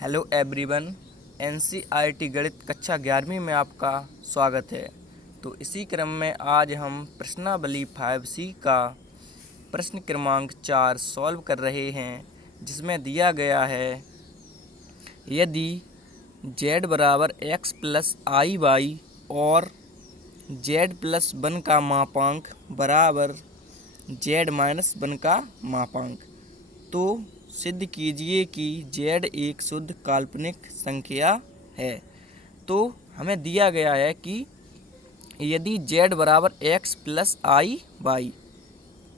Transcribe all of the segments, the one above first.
Hello everyone. NCERT गणित कक्षा 11वीं में आपका स्वागत है। तो इसी क्रम में आज हम प्रश्नावली 5C का प्रश्न क्रमांक 4 सॉल्व कर रहे हैं, जिसमें दिया गया है यदि z बराबर x प्लस आई वाई और z प्लस 1 का मापांक बराबर z माइनस 1 का मापांक, तो सिद्ध कीजिए कि z एक शुद्ध काल्पनिक संख्या है। तो हमें दिया गया है कि यदि z बराबर x प्लस आई वाई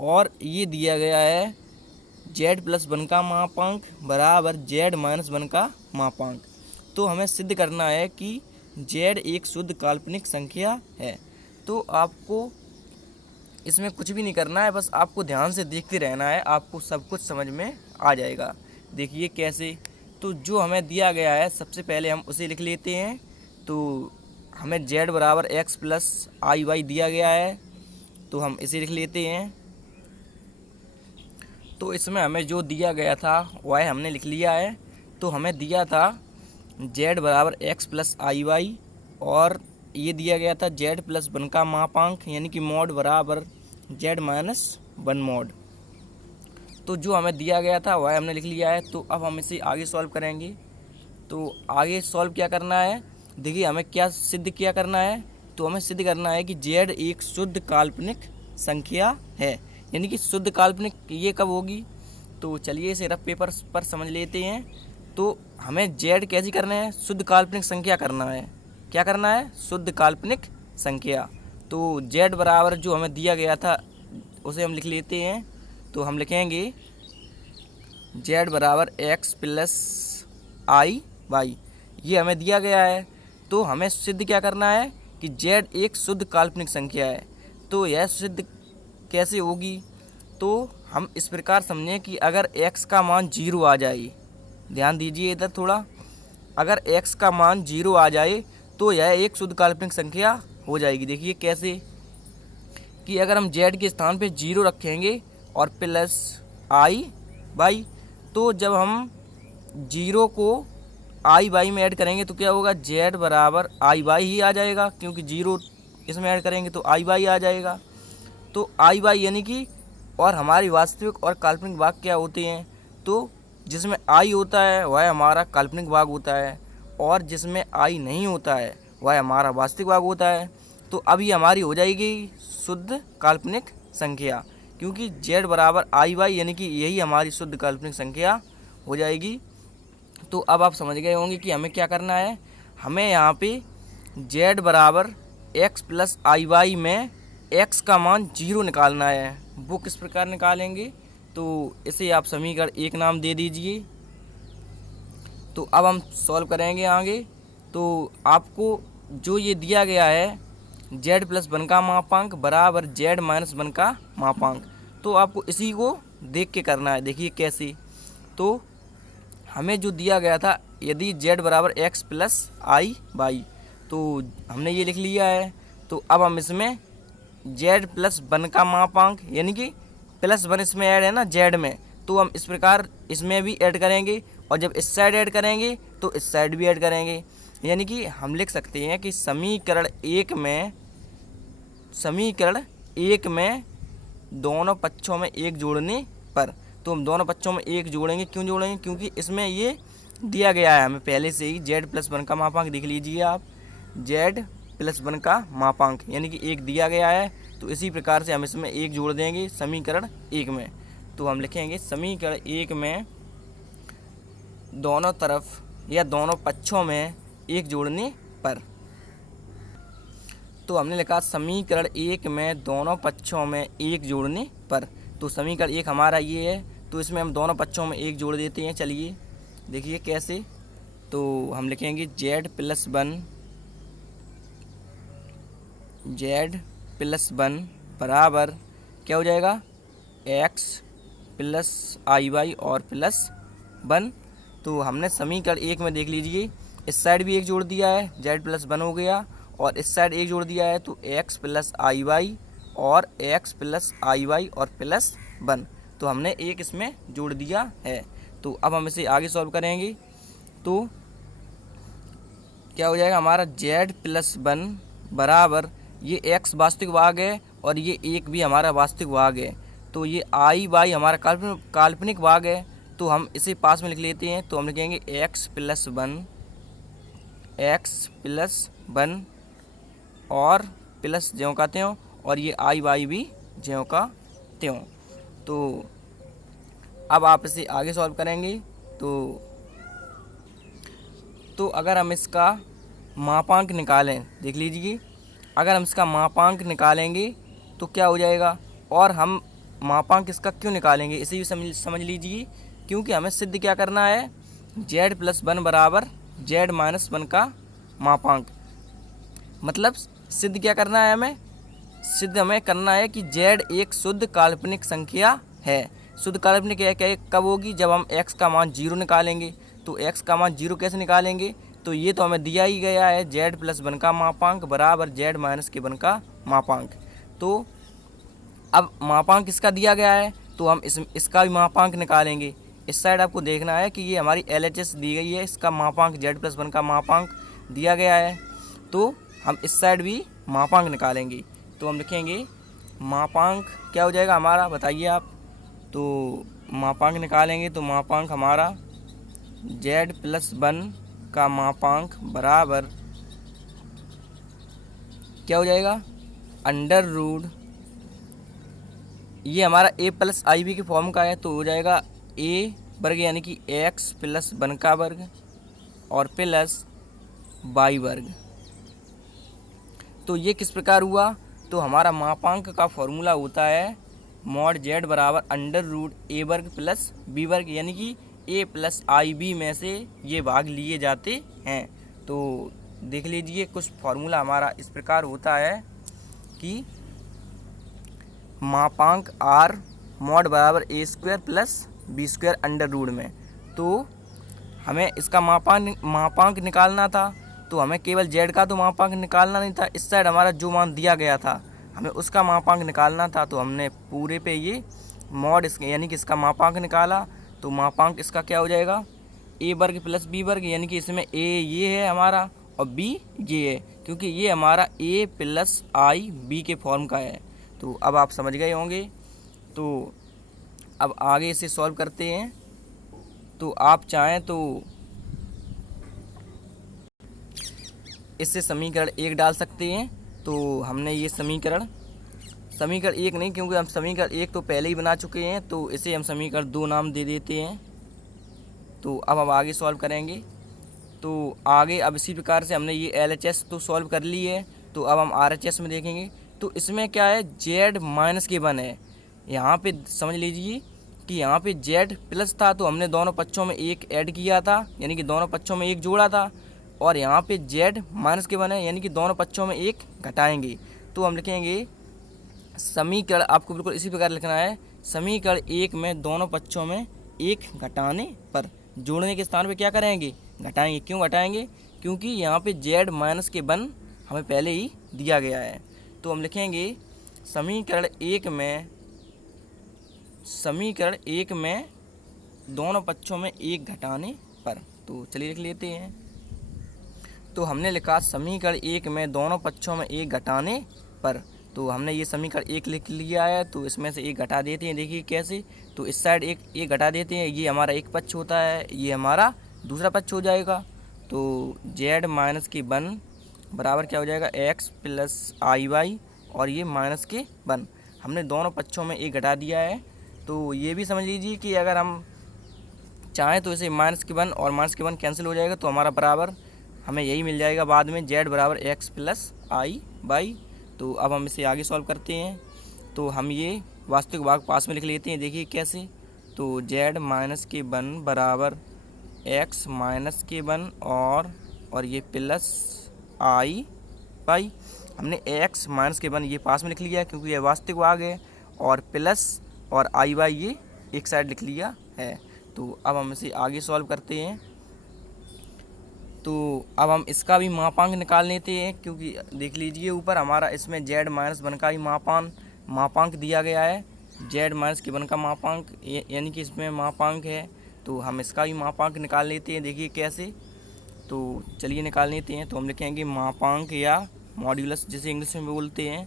और ये दिया गया है z प्लस 1 का मापांक बराबर z माइनस 1 का मापांक, तो हमें सिद्ध करना है कि z एक शुद्ध काल्पनिक संख्या है। तो आपको इसमें कुछ भी नहीं करना है, बस आपको ध्यान से देखते रहना है, आपको सब कुछ समझ में आ जाएगा। देखिए कैसे। तो जो हमें दिया गया है सबसे पहले हम उसे लिख लेते हैं। तो हमें z बराबर x प्लस आई वाई दिया गया है, तो हम इसे लिख लेते हैं। तो इसमें हमें जो दिया गया था वह हमने लिख लिया है। तो हमें दिया था z बराबर x प्लस आई वाई और ये दिया गया था z प्लस 1 का मापांक यानी कि मॉड बराबर z माइनस 1 मॉड। तो जो हमें दिया गया था वह हमने लिख लिया है। तो अब हम इसे आगे सॉल्व करेंगे। तो आगे सॉल्व क्या करना है, देखिए हमें क्या सिद्ध क्या करना है। तो हमें सिद्ध करना है कि z एक शुद्ध काल्पनिक संख्या है, यानी कि शुद्ध काल्पनिक ये कब होगी। तो चलिए इसे रफ पेपर पर समझ लेते हैं। तो हमें z कैसी करना है, शुद्ध काल्पनिक संख्या करना है। क्या करना है, शुद्ध काल्पनिक संख्या। तो z बराबर जो हमें दिया गया था उसे हम लिख लेते हैं। तो हम लिखेंगे z बराबर x प्लस आई वाई, ये हमें दिया गया है। तो हमें सिद्ध क्या करना है कि z एक शुद्ध काल्पनिक संख्या है। तो यह सिद्ध कैसे होगी, तो हम इस प्रकार समझें कि अगर x का मान 0 आ जाए, ध्यान दीजिए इधर थोड़ा, अगर x का मान 0 आ जाए तो यह एक शुद्ध काल्पनिक संख्या हो जाएगी। देखिए कैसे कि अगर हम z के स्थान पे 0 रखेंगे और प्लस आई वाई, तो जब हम 0 को आई वाई में ऐड करेंगे तो क्या होगा, z बराबर आई वाई ही आ जाएगा, क्योंकि 0 इसमें ऐड करेंगे तो आई वाई आ जाएगा। तो आई वाई यानी कि, और हमारी वास्तविक और काल्पनिक भाग क्या होते हैं, तो जिसमें आई होता है वह हमारा काल्पनिक भाग होता है और जिसमें आई नहीं होता है वह हमारा वास्तविक भाग होता है। तो अब ये हमारी हो जाएगी शुद्ध काल्पनिक संख्या, क्योंकि z बराबर आई वाई यानी कि यही हमारी शुद्ध काल्पनिक संख्या हो जाएगी। तो अब आप समझ गए होंगे कि हमें क्या करना है। हमें यहाँ पे z बराबर x प्लस आई वाई में x का मान 0 निकालना है। वो किस प्रकार निकालेंगे, तो इसे आप समीकरण 1 नाम दे दीजिए। तो अब हम सॉल्व करेंगे आगे। तो आपको जो ये दिया गया है z प्लस 1 का मापांक बराबर z माइनस 1 का मापांक, तो आपको इसी को देख के करना है। देखिए कैसे। तो हमें जो दिया गया था यदि z बराबर x प्लस आई वाई, तो हमने ये लिख लिया है। तो अब हम इसमें z प्लस 1 का मापांक यानी कि प्लस 1 इसमें ऐड है ना z में, तो हम इस प्रकार इसमें भी ऐड करेंगे और जब इस साइड ऐड करेंगे तो इस साइड भी ऐड करेंगे। यानी कि हम लिख सकते हैं कि समीकरण एक में दोनों पक्षों में एक जोड़ने पर, तो हम दोनों पक्षों में एक जोड़ेंगे। क्यों जोड़ेंगे, क्योंकि इसमें ये दिया गया है हमें पहले से ही z प्लस 1 का मापांक। देख लीजिए आप, z प्लस 1 का मापांक यानी कि एक दिया गया है, तो इसी प्रकार से हम इसमें एक जोड़ देंगे समीकरण 1 में। तो हम लिखेंगे समीकरण 1 में दोनों तरफ या दोनों पक्षों में एक जोड़ने पर। तो हमने लिखा समीकरण 1 में दोनों पक्षों में एक जोड़ने पर। तो समीकरण 1 हमारा ये है, तो इसमें हम दोनों पक्षों में एक जोड़ देते हैं। चलिए देखिए कैसे। तो हम लिखेंगे z प्लस 1 बराबर क्या हो जाएगा, x प्लस आई वाई और प्लस 1। तो हमने समीकरण 1 में देख लीजिए इस साइड भी एक जोड़ दिया है, z प्लस 1 हो गया, और इस साइड एक जोड़ दिया है तो x प्लस आई वाई और x प्लस आई वाई और प्लस 1। तो हमने एक इसमें जोड़ दिया है। तो अब हम इसे आगे सॉल्व करेंगे। तो क्या हो जाएगा हमारा जेड प्लस वन बराबर ये एक्स वास्तविक भाग है और ये एक भी हमारा वास्तविक भाग है, तो ये आई बाई हमारा काल्पनिक भाग है, तो हम इसे पास में लिख लेते हैं। तो हम लिखेंगे एक्स प्लस वन और प्लस ज्यों का त्यों, और ये आई बाई भी ज्यों का त्यों। तो अब आप इसे आगे सॉल्व करेंगे तो अगर हम इसका मापांक निकालें, देख लीजिए, अगर हम इसका मापांक निकालेंगे तो क्या हो जाएगा, और हम मापांक इसका क्यों निकालेंगे इसे भी समझ लीजिए, क्योंकि हमें सिद्ध क्या करना है, जेड प्लस वन बराबर जेड माइनस वन का मापांक। मतलब सिद्ध क्या करना है हमें, सिद्ध हमें करना है कि जेड एक शुद्ध काल्पनिक संख्या है। शुद्ध काल्पनिक है कब होगी, जब हम x का मान 0 निकालेंगे। तो x का मान 0 कैसे निकालेंगे, तो ये तो हमें दिया ही गया है, जेड प्लस वन का मापांक बराबर जेड माइनस के वन का मापांक। तो अब मापांक इसका दिया गया है तो हम इसका भी मापांक निकालेंगे। इस साइड आपको देखना है कि ये हमारी LHS दी गई है, इसका मापांक जेड प्लस वन का मापांक दिया गया है, तो हम इस साइड भी मापांक निकालेंगे। तो हम लिखेंगे मापांक क्या हो जाएगा हमारा, बताइए आप। तो मापांक निकालेंगे तो मापांक हमारा जेड प्लस वन का मापांक बराबर क्या हो जाएगा, अंडर रूट, ये हमारा a प्लस आई बी के फॉर्म का है, तो हो जाएगा a वर्ग यानी कि x प्लस वन का वर्ग और प्लस y वर्ग। तो ये किस प्रकार हुआ, तो हमारा मापांक का फॉर्मूला होता है मॉड जेड बराबर अंडर रूट a वर्ग प्लस b वर्ग, यानी कि a प्लस आई बी में से ये भाग लिए जाते हैं। तो देख लीजिए कुछ फॉर्मूला हमारा इस प्रकार होता है कि मापांक r मॉड बराबर a square plus b square under root में। तो हमें इसका मापांक निकालना था, तो हमें केवल z का तो मापांक निकालना नहीं था, इस साइड हमारा जो मान दिया गया था हमें उसका मापांक निकालना था। तो हमने पूरे पे ये मॉड यानी कि इसका मापांक निकाला। तो मापांक इसका क्या हो जाएगा, a वर्ग प्लस b वर्ग, यानी कि इसमें a ये है हमारा और b ये है, क्योंकि ये हमारा a प्लस आई बी के फॉर्म का है। तो अब आप समझ गए होंगे। तो अब आगे इसे सॉल्व करते हैं। तो आप चाहें तो इससे समीकरण 1 डाल सकते हैं। तो हमने ये समीकरण एक नहीं, क्योंकि हम समीकरण 1 तो पहले ही बना चुके हैं, तो इसे हम समीकरण 2 नाम दे देते हैं। तो अब हम आगे सॉल्व करेंगे। तो आगे अब इसी प्रकार से हमने ये LHS तो सॉल्व कर ली है, तो अब हम RHS में देखेंगे। तो इसमें क्या है, जेड माइनस के वन है। यहाँ पे समझ लीजिए कि यहाँ पे जेड प्लस था, तो हमने दोनों पक्षों में एक ऐड किया था, यानी कि दोनों पक्षों में एक जोड़ा था, और यहाँ पे जेड माइनस के वन है, यानी कि दोनों पक्षों में एक घटाएंगे। तो हम लिखेंगे समीकरण, आपको बिल्कुल इसी प्रकार लिखना है, समीकरण 1 में दोनों पक्षों में एक घटाने पर जोड़ने के स्थान पे क्या करेंगे, घटाएंगे। क्यों घटाएंगे, क्योंकि यहाँ पे जेड माइनस के वन हमें पहले ही दिया गया है। तो हम लिखेंगे समीकरण 1 में दोनों पक्षों में एक घटाने पर। तो चलिए लिख लेते हैं। तो हमने लिखा समीकरण 1 में दोनों पक्षों में एक घटाने पर। तो हमने ये समीकरण 1 लिख लिया है, तो इसमें से एक घटा देते हैं। देखिए कैसे, तो इस साइड एक घटा देते हैं, ये हमारा एक पक्ष होता है, ये हमारा दूसरा पक्ष हो जाएगा। तो जेड माइनस के वन बराबर क्या हो जाएगा, एक्स प्लस आई वाई, और ये माइनस के वन। हमने दोनों पक्षों में एक घटा दिया है। तो ये भी समझ लीजिए कि अगर हम चाहें तो इसे माइनस के वन और माइनस के वन कैंसिल हो जाएगा, तो हमारा बराबर हमें यही मिल जाएगा बाद में, जेड बराबर एक्स प्लस आई बाई। तो अब हम इसे आगे सॉल्व करते हैं। तो हम ये वास्तविक भाग पास में लिख लेते हैं। देखिए कैसे, तो जेड माइनस के वन बराबर एक्स माइनस के वन और ये प्लस आई बाई। हमने एक्स माइनस के वन ये पास में लिख लिया है, क्योंकि ये वास्तविक भाग है, और प्लस और आई बाई ये एक साइड लिख लिया है। तो अब हम इसे आगे सॉल्व करते हैं। तो अब हम इसका भी मापांक निकाल लेते हैं, क्योंकि देख लीजिए ऊपर हमारा इसमें जेड माइनस वन का ही मापांक दिया गया है, जेड माइनस के वन का मापांक, यानी कि इसमें मापांक है। तो हम इसका भी मापांक निकाल लेते हैं, देखिए कैसे। तो चलिए निकाल लेते हैं। तो हम लिखेंगे मापांक या मॉड्यूलस जिसे इंग्लिश में बोलते हैं,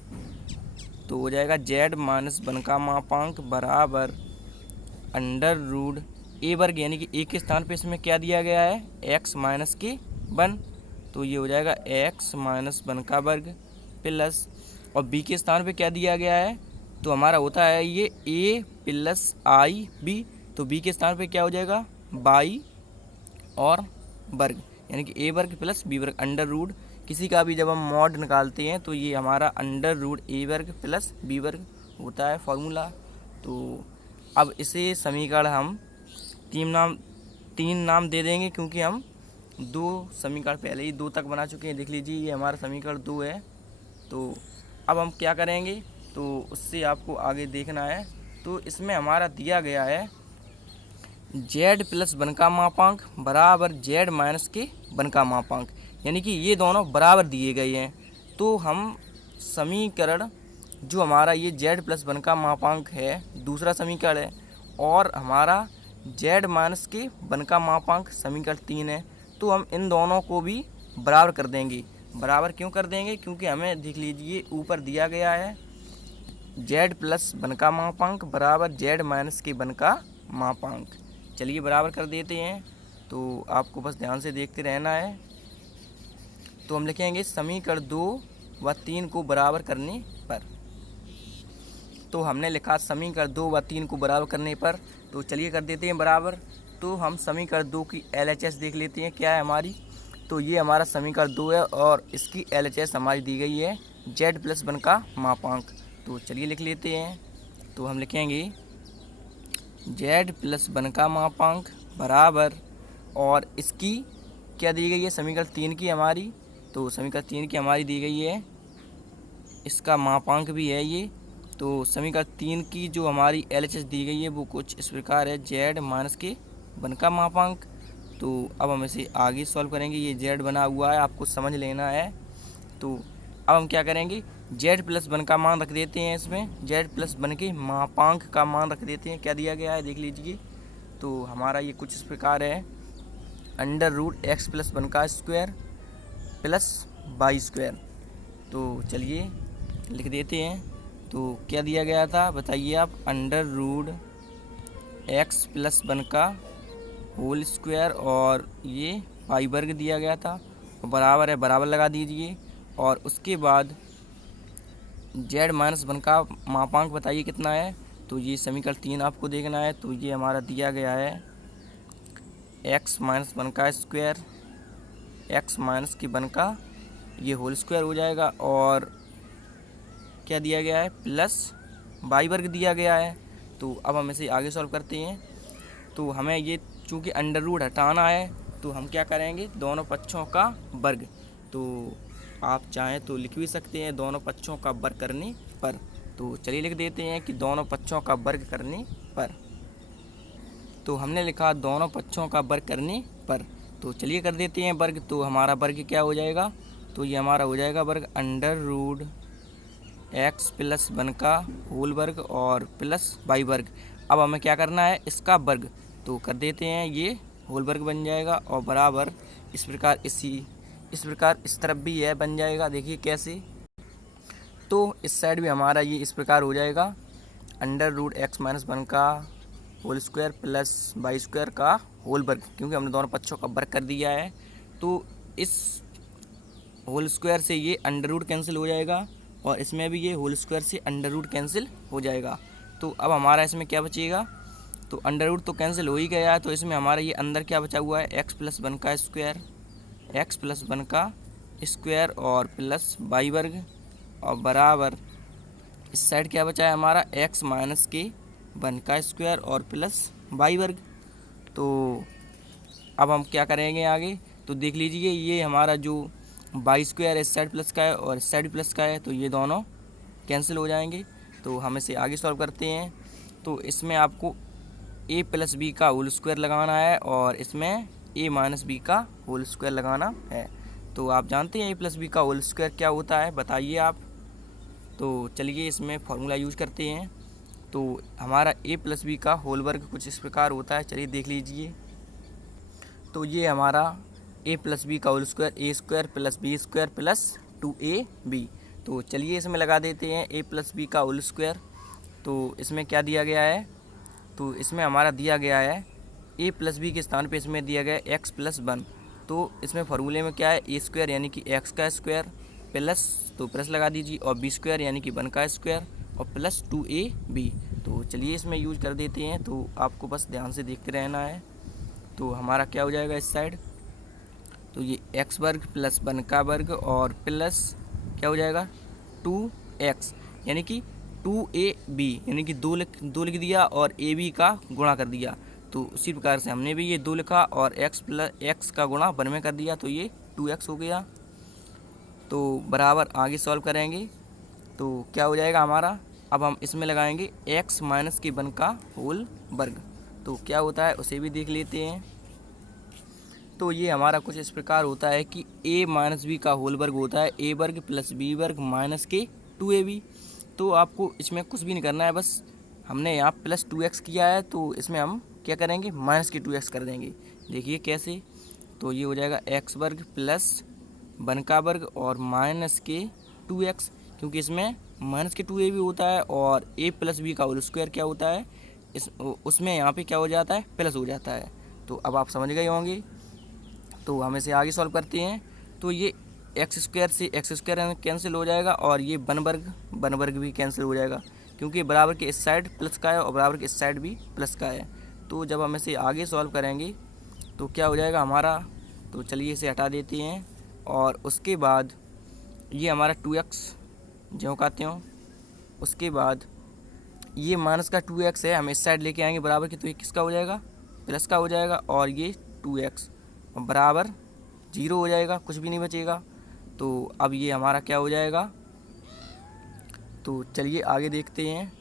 तो हो जाएगा जेड माइनस वन का मापांक बराबर अंडर रूट ए वर्ग, यानी कि ए के स्थान पे इसमें क्या दिया गया है, एक्स माइनस के वन, तो ये हो जाएगा एक्स माइनस वन का वर्ग प्लस, और बी के स्थान पे क्या दिया गया है, तो हमारा होता है ये ए प्लस आई बी, तो बी के स्थान पे क्या हो जाएगा बाई और वर्ग, यानी कि ए वर्ग प्लस बी वर्ग अंडर रूट, किसी का भी जब हम मॉड निकालते हैं तो ये हमारा अंडर रूट ए वर्ग प्लस बी वर्ग होता है फॉर्मूला। तो अब इसे समीकरण हम तीन नाम दे देंगे, क्योंकि हम दो समीकरण पहले ही दो तक बना चुके हैं। देख लीजिए ये हमारा समीकरण दो है। तो अब हम क्या करेंगे, तो उससे आपको आगे देखना है। तो इसमें हमारा दिया गया है जेड प्लस वन का मापांक बराबर जेड माइनस के वन का मापांक, यानी कि ये दोनों बराबर दिए गए हैं। तो हम समीकरण जो हमारा ये जेड प्लस वन का मापांक है दूसरा समीकरण है, और हमारा जेड माइनस के वन का मापांक समीकरण 3 है। तो हम इन दोनों को भी बराबर कर देंगे। बराबर क्यों कर देंगे, क्योंकि हमें देख लीजिए ऊपर दिया गया है जेड प्लस वन का मापांक बराबर जेड माइनस के वन का मापांक। चलिए बराबर कर देते हैं। तो आपको बस ध्यान से देखते रहना है। तो हम लिखेंगे समीकरण 2 व 3 को बराबर करने पर। तो हमने लिखा समीकरण 2 व 3 को बराबर करने पर, तो चलिए कर देते हैं बराबर। तो हम समीकरण 2 की LHS देख लेते हैं क्या है हमारी। तो ये हमारा समीकरण 2 है और इसकी LHS हमारी दी गई है जेड प्लस वन का मापांक। तो चलिए लिख लेते हैं। तो हम लिखेंगे जेड प्लस वन का मापांक बराबर, और इसकी क्या दी गई है समीकरण 3 की हमारी, तो समीकरण 3 की हमारी दी गई है, इसका मापांक भी है ये। तो समीकरण 3 की जो हमारी LHS दी गई है वो कुछ इस प्रकार है, जेड माइनस के वन का मापांक। तो अब हम इसे आगे सॉल्व करेंगे। ये जेड बना हुआ है, आपको समझ लेना है। तो अब हम क्या करेंगे, जेड प्लस वन का मान रख देते हैं इसमें, जेड प्लस वन के मापांक का मान रख देते हैं। क्या दिया गया है देख लीजिए। तो हमारा ये कुछ इस प्रकार है, under root x plus one का स्क्वायर प्लस वाई स्क्वायर। तो चलिए लिख देते हैं। तो क्या दिया गया था बताइए आप, under root x plus one का होल स्क्वायर और ये पाई वर्ग दिया गया था, बराबर है, बराबर लगा दीजिए। और उसके बाद जेड माइनस वन का मापांक बताइए कितना है, तो ये समीकरण 3 आपको देखना है। तो ये हमारा दिया गया है एक्स माइनस वन का स्क्वायर, एक्स माइनस की वन का ये होल स्क्वायर हो जाएगा, और क्या दिया गया है प्लस वाई वर्ग दिया गया है। तो अब हम इसे आगे सॉल्व करते हैं। तो हमें ये चूँकि अंडर रूट हटाना है, तो हम क्या करेंगे, दोनों पक्षों का वर्ग। तो आप चाहें तो लिख भी सकते हैं दोनों पक्षों का वर्ग करने पर। तो चलिए लिख देते हैं कि दोनों पक्षों का वर्ग करने पर। तो हमने लिखा दोनों पक्षों का वर्ग करने पर। तो चलिए कर देते हैं वर्ग। तो हमारा वर्ग क्या हो जाएगा, तो ये हमारा हो जाएगा वर्ग under root x plus one का होल वर्ग और प्लस वाई वर्ग। अब हमें क्या करना है, इसका वर्ग। तो कर देते हैं, ये होल वर्ग बन जाएगा और बराबर इस प्रकार इस तरफ भी यह बन जाएगा। देखिए कैसे। तो इस साइड भी हमारा ये इस प्रकार हो जाएगा, under root x minus one का whole square plus y square का होल वर्ग, क्योंकि हमने दोनों पक्षों का वर्ग कर दिया है। तो इस होल स्क्वायर से ये अंडर रूट कैंसिल हो जाएगा, और इसमें भी ये होल स्क्वायर से अंडर रूट कैंसिल हो जाएगा। तो अब हमारा इसमें क्या बचेगा, तो अंडर रूट तो कैंसिल हो ही गया है, तो इसमें हमारा ये अंदर क्या बचा हुआ है, एक्स प्लस वन का स्क्वायर, एक्स प्लस वन का स्क्वायर और प्लस वाई वर्ग, और बराबर इस साइड क्या बचा है हमारा, एक्स माइनस के वन का स्क्वायर और प्लस वाई वर्ग। तो अब हम क्या करेंगे आगे, तो देख लीजिए ये हमारा जो वाई स्क्वायर इस साइड प्लस का है और इस साइड प्लस का है, तो ये दोनों कैंसिल हो जाएंगे। तो हम इसे आगे सॉल्व करते हैं। तो इसमें आपको ए प्लस बी का होल स्क्वायर लगाना है और इसमें ए माइनस बी का होल स्क्वायर लगाना है। तो आप जानते हैं ए प्लस बी का होल स्क्वायर क्या होता है, बताइए आप। तो चलिए इसमें फार्मूला यूज करते हैं। तो हमारा a प्लस बी का होल वर्ग कुछ इस प्रकार होता है, चलिए देख लीजिए। तो ये हमारा a प्लस बी का whole square a square plus b square plus 2ab। तो चलिए इसमें लगा देते हैं a प्लस बी का होल स्क्वायर। तो इसमें क्या दिया गया है, तो इसमें हमारा दिया गया है a प्लस बी के स्थान पे इसमें दिया गया है x प्लस 1। तो इसमें फार्मूले में क्या है, ए स्क्वायर यानी कि x का स्क्वायर प्लस, तो प्लस लगा दीजिए, और बी स्क्वायर यानी कि 1 का स्क्वायर और प्लस 2ab। तो चलिए इसमें यूज कर देते हैं, तो आपको बस ध्यान से देखते रहना है। तो हमारा क्या हो जाएगा इस साइड, तो ये x वर्ग प्लस 1 का वर्ग और प्लस क्या हो जाएगा 2x यानी कि 2ab यानी कि दो लिख दिया और ab का गुणा कर दिया। तो उसी प्रकार से हमने भी ये 2 लिखा और x प्लस x का गुणा 1 में कर दिया, तो ये 2x हो गया। तो बराबर आगे सॉल्व करेंगे तो क्या हो जाएगा हमारा, अब हम इसमें लगाएंगे x माइनस के 1 का होल वर्ग। तो क्या होता है उसे भी देख लेते हैं। तो ये हमारा कुछ इस प्रकार होता है कि a माइनस बी का होल वर्ग होता है a वर्ग प्लस बी वर्ग माइनस के 2ab। तो आपको इसमें कुछ भी नहीं करना है, बस हमने यहाँ प्लस 2x किया है तो इसमें हम क्या करेंगे माइनस के 2x कर देंगे। देखिए कैसे, तो ये हो जाएगा x वर्ग प्लस 1 का वर्ग और माइनस के 2x, क्योंकि इसमें माइनस के 2ab होता है और a प्लस बी का होल स्क्वायर क्या होता है इस उसमें यहाँ पे क्या हो जाता है प्लस हो जाता है। तो अब आप समझ गए होंगे। तो हम इसे आगे सॉल्व करते हैं। तो ये एक्स स्क्वायर से एक्स स्क्वायर कैंसिल हो जाएगा और ये 1 वर्ग भी कैंसिल हो जाएगा, क्योंकि बराबर के इस साइड प्लस का है और बराबर के इस साइड भी प्लस का है। तो जब हम इसे आगे सॉल्व करेंगे तो क्या हो जाएगा हमारा, तो चलिए इसे हटा देते हैं और उसके बाद ये हमारा 2x जो कहते हो, उसके बाद ये माइनस का 2x है, हम इस साइड लेके आएंगे बराबर की, तो ये किसका हो जाएगा प्लस का हो जाएगा और ये 2x बराबर 0 हो जाएगा, कुछ भी नहीं बचेगा। तो अब ये हमारा क्या हो जाएगा, तो चलिए आगे देखते हैं।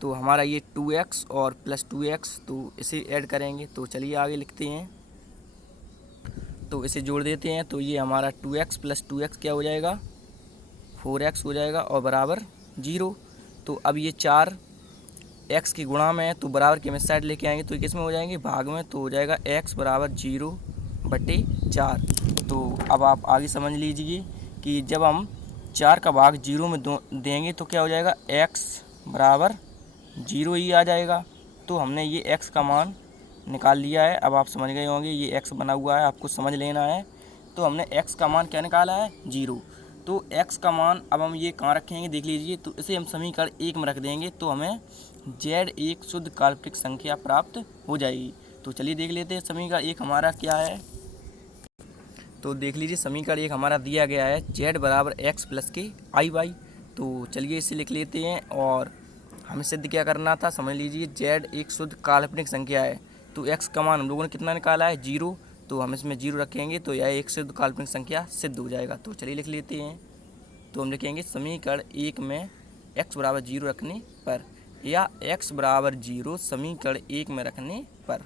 तो हमारा ये 2x और प्लस 2x, तो इसे ऐड करेंगे। तो चलिए आगे लिखते हैं, तो इसे जोड़ देते हैं। तो ये हमारा 2x प्लस 2x क्या हो जाएगा 4x हो जाएगा और बराबर 0। तो अब ये 4 x की गुणा में है तो बराबर के हम इस साइड लेके आएंगे तो किस में हो जाएंगे भाग में, तो हो जाएगा x बराबर 0/4। तो अब आप आगे समझ लीजिए कि जब हम 4 का भाग 0 में देंगे तो क्या हो जाएगा x बराबर 0 ही आ जाएगा। तो हमने ये x का मान निकाल लिया है। अब आप समझ गए होंगे ये x बना हुआ है, आपको समझ लेना है। तो हमने x का मान क्या निकाला है 0। तो x का मान अब हम ये कहाँ रखेंगे देख लीजिए, तो इसे हम समीकरण 1 में रख देंगे तो हमें z एक शुद्ध काल्पनिक संख्या प्राप्त हो जाएगी। तो चलिए देख लेते हैं समीकरण 1 हमारा क्या है। तो देख लीजिए समीकरण 1 हमारा दिया गया है z बराबर x प्लस के i/। तो चलिए इसे लिख लेते हैं और हमें सिद्ध क्या करना था, समझ लीजिए z एक शुद्ध काल्पनिक संख्या है। तो x का मान हम लोगों ने कितना निकाला है 0, तो हम इसमें 0 रखेंगे तो यह एक शुद्ध काल्पनिक संख्या सिद्ध हो जाएगा। तो चलिए लिख लेते हैं। तो हम लिखेंगे समीकरण 1 में x बराबर 0 रखने पर, या x बराबर 0 समीकरण 1 में रखने पर।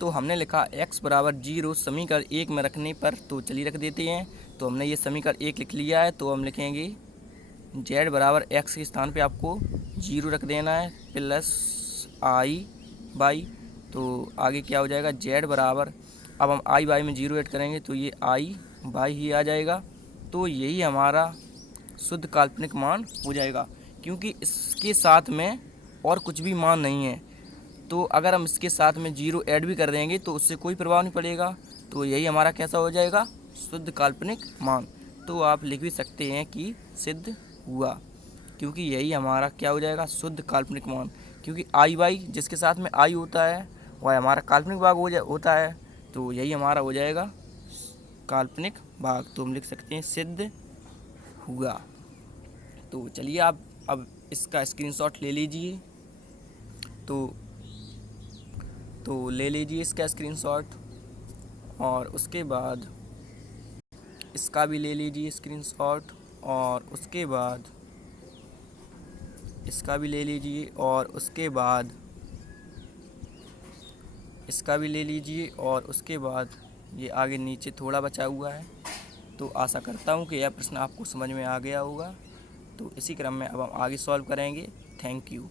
तो हमने लिखा x बराबर 0 समीकरण 1 में रखने पर, तो चलिए रख देते हैं। तो हमने ये समीकरण 1 लिख लिया है। तो हम लिखेंगे z बराबर x के स्थान पे आपको 0 रख देना है प्लस i/। तो आगे क्या हो जाएगा z बराबर, अब हम i/, में 0 ऐड करेंगे तो ये i/, ही आ जाएगा। तो यही हमारा शुद्ध काल्पनिक मान हो जाएगा, क्योंकि इसके साथ में और कुछ भी मान नहीं है। तो अगर हम इसके साथ में 0 ऐड भी कर देंगे तो उससे कोई प्रभाव नहीं पड़ेगा। तो यही हमारा कैसा हो जाएगा शुद्ध काल्पनिक मान। तो आप लिख भी सकते हैं कि सिद्ध हुआ, क्योंकि यही हमारा क्या हो जाएगा शुद्ध काल्पनिक मान, क्योंकि i/, जिसके साथ में i होता है वह हमारा काल्पनिक भाग होता है। तो यही हमारा हो जाएगा काल्पनिक भाग। तो हम लिख सकते हैं सिद्ध हुआ। तो चलिए आप अब इसका स्क्रीनशॉट ले लीजिए। तो ले लीजिए इसका स्क्रीनशॉट, और उसके बाद इसका भी ले लीजिए स्क्रीनशॉट, और उसके बाद इसका भी ले लीजिए, और उसके बाद इसका भी ले लीजिए, और उसके बाद ये आगे नीचे थोड़ा बचा हुआ है। तो आशा करता हूँ कि यह प्रश्न आपको समझ में आ गया होगा। तो इसी क्रम में अब हम आगे सॉल्व करेंगे। Thank you.